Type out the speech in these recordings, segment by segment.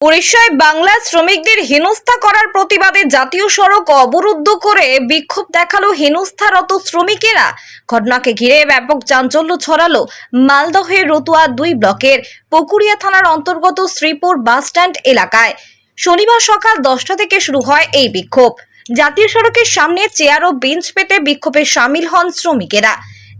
উড়িষ্যায় বাংলা শ্রমিকদের হেনস্থা করার প্রতিবাদে জাতীয় সড়ক অবরুদ্ধ করে বিক্ষোভ দেখাল হেনস্থারত শ্রমিকেরা। ঘটনাকে ঘিরে ব্যাপক চাঞ্চল্য ছড়ালো মালদহের রতুয়া দুই ব্লকের পুকুরিয়া থানার অন্তর্গত শ্রীপুর বাসস্ট্যান্ড এলাকায়। শনিবার সকাল দশটা থেকে শুরু হয় এই বিক্ষোভ। জাতীয় সড়কের সামনে চেয়ার ও বেঞ্চ পেতে বিক্ষোভে সামিল হন শ্রমিকেরা।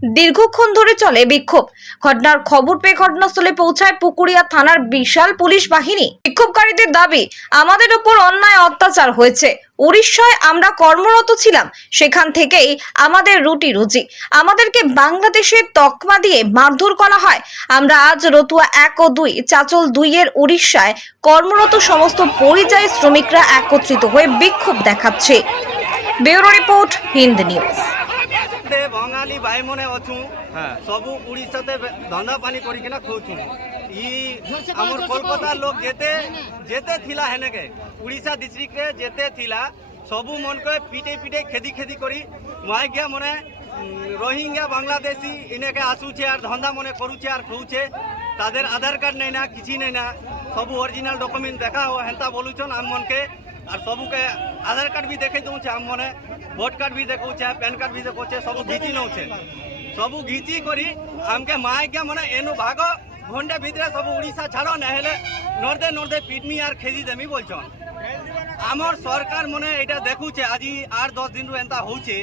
দীর্ঘক্ষণ ধরে চলে বিক্ষোভ। ঘটনার খবর পেয়ে ঘটনাস্থলে পৌঁছায় পুকুরিয়া থানার বিশাল পুলিশ বাহিনী। বিক্ষোভকারীদের দাবি, আমাদের উপর অন্যায় অত্যাচার হয়েছে। উড়িষ্যায় আমরা কর্মরত ছিলাম, সেখান থেকেই আমাদের রুটি রুজি। আমাদেরকে বাংলাদেশের তকমা দিয়ে মারধর করা হয়। আমরা আজ রতুয়া এক ও দুই, চাচল দুইয়ের উড়িষ্যায় কর্মরত সমস্ত পরিযায়ী শ্রমিকরা একত্রিত হয়ে বিক্ষোভ দেখাচ্ছে। Bureau report, Hind news. କେତେ ବଙ୍ଗାଲି ଭାଇମାନେ ଅଛୁ ସବୁ ପୁରୀ ସତେ ଧନ୍ଦା ପାନି କରିକିନା ଖାଉଛୁ ଇ ଆମର କୋଲକାତା ଲୋକ ଯେତେ ଯେତେ ଥିଲା ହେନେକେ ଓଡ଼ିଶା ଡିଷ୍ଟ୍ରିକ୍ଟରେ ଯେତେ ଥିଲା ସବୁ ମନକେ ପିଟେଇ ପିଟେଇ ଖେଦି ଖେଦି କରି ମାଇକିଆ ମାନେ রোহিঙ্গা বাংলাদেশি এনেকে আসুছে আর ধন্দা মনে করুছে আর খুঁজছে তাদের আধার কার্ড নেই না কিছু ସବୁ না সবু ଦେଖା ডকুমেন্ট ହେନ୍ତା ବୋଲୁଛନ୍ ଆମ আমনকে আর সবুকে আধার কার্ড বি দেখাই দউছে আম ভোট কার্ড বি দেখউছে প্যান কার্ড বি দেখউছে সবু ঘিচি নউছে সবু ঘিচি করি, আমকে মাইকে মনে এনু ভাগ ঘণ্টা ভিতরে সবু উড়িষ্যা ছাড়, নাহলে নর্দে নর্দে পিটমি আর খেদি দেমি বলছন। আমার সরকার মনে এটা দেখুছে, আজি আট দশ দিন এন্তা হচ্ছে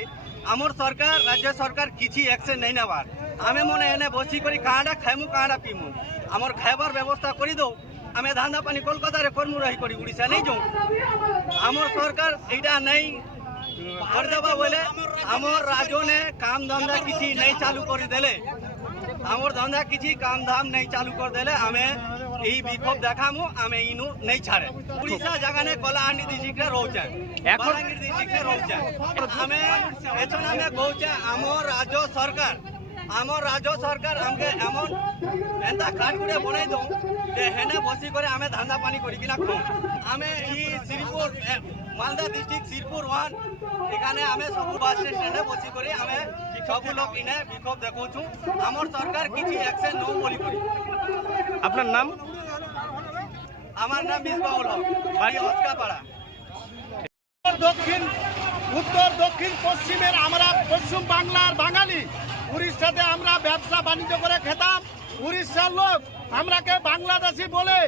আমার সরকার, রাজ্য সরকার কিছু অ্যাকশন নেই নেবার। আমি মনে এনে বসি করি কাঁটা খাইমু কাঁটা পিমু। আমার খাইবার ব্যবস্থা করি দৌ আমি ধান্দা পানি কলকাতারে কর্মু রহি করি, উড়িষ্যা নেই যাও। আমার সরকার এটা নেই। কর বলে আমার রাজনে কাম ধন্দা কিছু নেই চালু করে দেলে। আমার ধন্দা কিছু কাম ধাম নেই চালু করে দেলে আমি এই বিক্ষোভ দেখামু আমি ইনু নেই ছাড়ে। উড়িষ্যা জাগানে কলাহান্ডি ডিস্ট্রিক্টে রোচে বলাঙ্গীর ডিস্ট্রিক্টে রোচে আমি এখন আমি কৌছে আমার রাজ্য সরকার আমার রাজ্য সরকার আমাকে এমন এন্তা কাঠ গুড়ে বনাই দো যে হেনে বসি করে আমি ধান্দা পানি করি কিনা খাও। আমি এই শ্রীপুর মালদা ডিস্ট্রিক্ট শ্রীপুর ওয়ান এখানে আমি সবু বাস স্ট্যান্ডে বসি করে আমি সবু লোক ইনে বিক্ষোভ দেখুছু আমার সরকার কিছু অ্যাকশন নৌ বলি করি। আপনার নাম? আমার নাম মিসবাউল হক বাড়ি? অস্কাপাড়া দক্ষিণ উত্তর দক্ষিণ পশ্চিমের আমরা পশ্চিম বাংলার বাঙালি। উড়িষ্যাতে আমরা ব্যবসা বাণিজ্য করে খেতাম। উড়িষ্যার লোক আমরাকে বাংলাদেশি বলে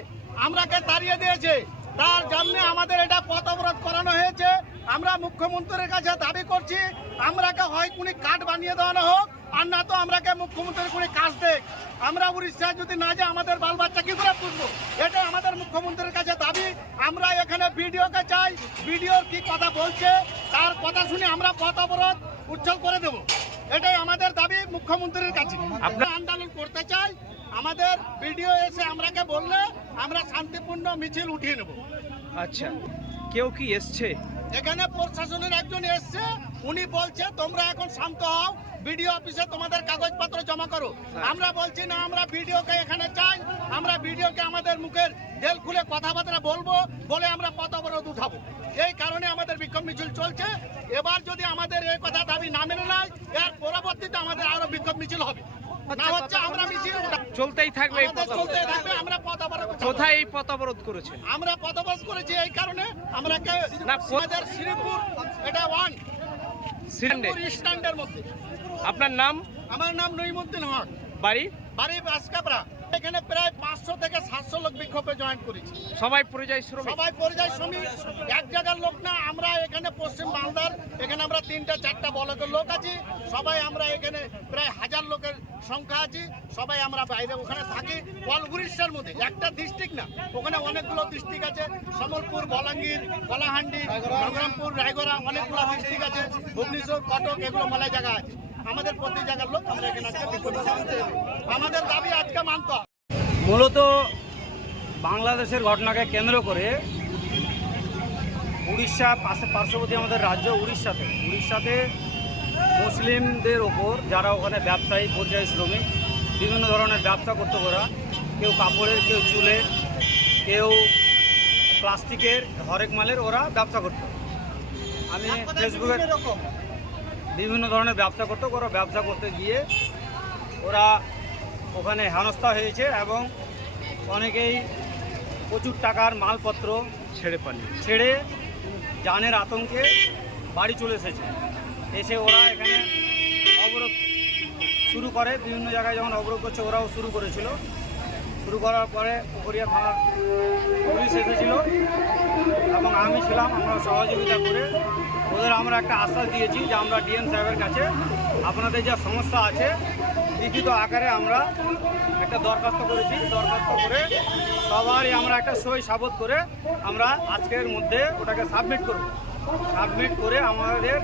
আমরাকে তাড়িয়ে দিয়েছে। তার জন্য আমাদের এটা পথ অবরোধ করানো হয়েছে। আমরা মুখ্যমন্ত্রীর কাছে দাবি করছি, আমরাকে হয় কোনি কাঠ বানিয়ে দেওয়ানো হোক, আর না তো আমরাকে মুখ্যমন্ত্রীর কোনি কাজ দেখ আমরা উড়িষ্যায় যদি না যাই, আমাদের বাল বাচ্চা কি করে পুষবো? এটা আমাদের মুখ্যমন্ত্রীর কাছে দাবি। আমরা এখানে ভিডিওকে চাই। ভিডিওর কি কথা বলছে, তার কথা শুনে আমরা পথ অবরোধ উচ্ছল করে দেব। এটাই আমাদের দাবি মুখ্যমন্ত্রীর কাছে। আমরা আন্দোলন করতে চাই। আমাদের ভিডিও এসে আমরাকে বললে আমরা শান্তিপূর্ণ মিছিল উঠিয়ে নেব। আচ্ছা। কেউ কি এসছে? এখানে প্রশাসনের একজন এসছে। উনি বলছে তোমরা এখন শান্ত হও। বিডিও অফিসে তোমাদের কাগজপত্র জমা করো। আমরা বলছি না আমরা ভিডিওকে এখানে চাই। আমরা ভিডিওকে আমাদের মুখের জেল খুলে কথাবার্তা বলব বলে আমরা পথ অবরোধ উঠাবো। এই কারণে আমাদের বিক্ষোভ মিছিল চলছে। এবার যদি আমাদের এই কথা দাবি না মেনে নেয় এর পরবর্তীতে আমাদের আরও বিক্ষোভ মিছিল হবে। না হচ্ছে আমরা মিছিল চলতেই থাকবে এই পথ অবরোধ। থাকবে আমরা পথ অবরোধ এই পথ অবরোধ করেছেন? আমরা পথবাস করেছি এই কারণে আমরা শ্রীপুর এটা ওয়ান আপনার নাম? আমার নাম নইমুদ্দিন হক। বাড়ি? বাড়ি বাসকাপড়া এখানে প্রায় পাঁচশো থেকে সাতশো লোক বিক্ষোভে জয়েন করেছি। সবাই পরিযায়ী শ্রমিক? সবাই পরিযায়ী শ্রমিক। এক জায়গার লোক না আমরা এখানে পশ্চিম বাংলার এখানে আমরা তিনটা চারটা বলকের লোক আছি। সবাই আমরা এখানে প্রায় হাজার লোকের সংখ্যা আছি। সবাই আমরা বাইরে ওখানে থাকি। অল উড়িষ্যার মধ্যে একটা ডিস্ট্রিক্ট না ওখানে অনেকগুলো ডিস্ট্রিক্ট আছে। সম্বলপুর বলাঙ্গীর কলাহান্ডি নবরঙ্গপুর রায়গড়া অনেকগুলো ডিস্ট্রিক্ট আছে। ভুবনেশ্বর কটক এগুলো মেলায় জায়গা আছে। আমাদের প্রতি জায়গার লোক আমরা এখানে আজকে। আমাদের দাবি আজকে মানতে মূলত বাংলাদেশের ঘটনাকে কেন্দ্র করে উড়িষ্যা পাশে পার্শ্ববর্তী আমাদের রাজ্য উড়িষ্যাতে উড়িষ্যাতে মুসলিমদের ওপর যারা ওখানে ব্যবসায়ী পর্যায়ী শ্রমিক বিভিন্ন ধরনের ব্যবসা করতে ওরা কেউ কাপড়ের কেউ চুলের কেউ প্লাস্টিকের হরেক মালের ওরা ব্যবসা করতো। আমি ফেসবুকে বিভিন্ন ধরনের ব্যবসা করতো ওরা ব্যবসা করতে গিয়ে ওরা ওখানে হেনস্থা হয়েছে এবং অনেকেই প্রচুর টাকার মালপত্র ছেড়ে পালিয়ে ছেড়ে জানের আতঙ্কে বাড়ি চলে এসেছে। এসে ওরা এখানে অবরোধ শুরু করে। বিভিন্ন জায়গায় যখন অবরোধ করছে ওরাও শুরু করেছিল। শুরু করার পরে পুকুরিয়া থানার পুলিশ এসেছিল এবং আমি ছিলাম আমরা সহযোগিতা করে ওদের আমরা একটা আশ্বাস দিয়েছি যে আমরা ডিএম সাহেবের কাছে। আপনাদের যা সমস্যা আছে লিখিত আকারে আমরা একটা দরখাস্ত করেছি। দরখাস্ত করে সবারই আমরা একটা সই সাবত করে আমরা আজকের মধ্যে ওটাকে সাবমিট করব। সাবমিট করে আমাদের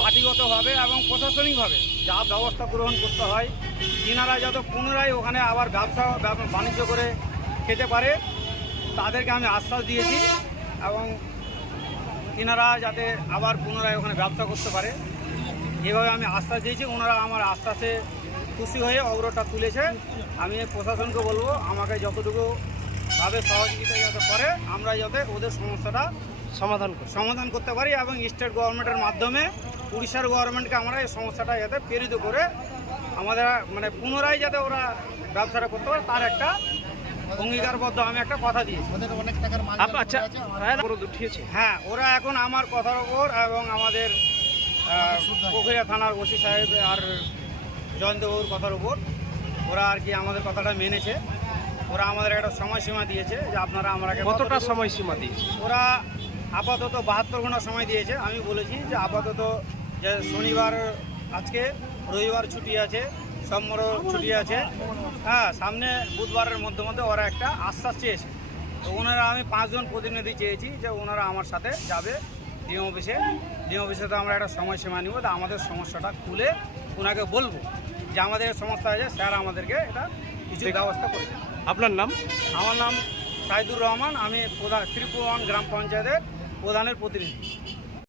পার্টিগতভাবে এবং প্রশাসনিকভাবে যা ব্যবস্থা গ্রহণ করতে হয় তিনারা যাতে পুনরায় ওখানে আবার ব্যবসা বাণিজ্য করে খেতে পারে, তাদেরকে আমি আশ্বাস দিয়েছি এবং তিনারা যাতে আবার পুনরায় ওখানে ব্যবসা করতে পারে। এভাবে আমি আশ্বাস দিয়েছি, ওনারা আমার আশ্বাসে খুশি হয়ে অগ্রটা তুলেছে। আমি প্রশাসনকে বলব আমাকে যতটুকু ভাবে সহযোগিতা যাতে করে আমরা যাতে ওদের সমস্যাটা সমাধান সমাধান করতে পারি এবং স্টেট গভর্নমেন্টের মাধ্যমে উড়িষ্যার গভর্নমেন্টকে আমরা এই সমস্যাটা যাতে প্রেরিত করে আমাদের মানে পুনরায় যাতে ওরা ব্যবসাটা করতে পারে তার একটা অঙ্গীকারবদ্ধ আমি একটা কথা দিয়েছি। ওদের অনেক টাকার আচ্ছা উঠিয়েছে। হ্যাঁ ওরা এখন আমার কথার ওপর এবং আমাদের পুকুরিয়া থানার ওসি সাহেব আর জয়ন্তবাবুর কথার উপর। ওরা আর কি আমাদের কথাটা মেনেছে। ওরা আমাদের একটা সময়সীমা দিয়েছে যে আপনারা আমরা কতটা সময়সীমা দিয়েছে? ওরা আপাতত বাহাত্তর ঘণ্টা সময় দিয়েছে। আমি বলেছি যে আপাতত যে শনিবার আজকে রবিবার ছুটি আছে সোমবার ছুটি আছে। হ্যাঁ সামনে বুধবারের মধ্যে মধ্যে ওরা একটা আশ্বাস চেয়েছে। তো ওনারা আমি পাঁচজন প্রতিনিধি চেয়েছি যে ওনারা আমার সাথে যাবে ডিএম অফিসে। ডিএম অফিসে তো আমরা একটা সময়সীমা নিব তা আমাদের সমস্যাটা খুলে ওনাকে বলব যে আমাদের সমস্যা হয়েছে স্যার আমাদেরকে এটা কিছু ব্যবস্থা করে আপনার নাম? আমার নাম সাইদুর রহমান আমি প্রধান শ্রীপুরওয়ান গ্রাম পঞ্চায়েতের প্রধানের প্রতিনিধি।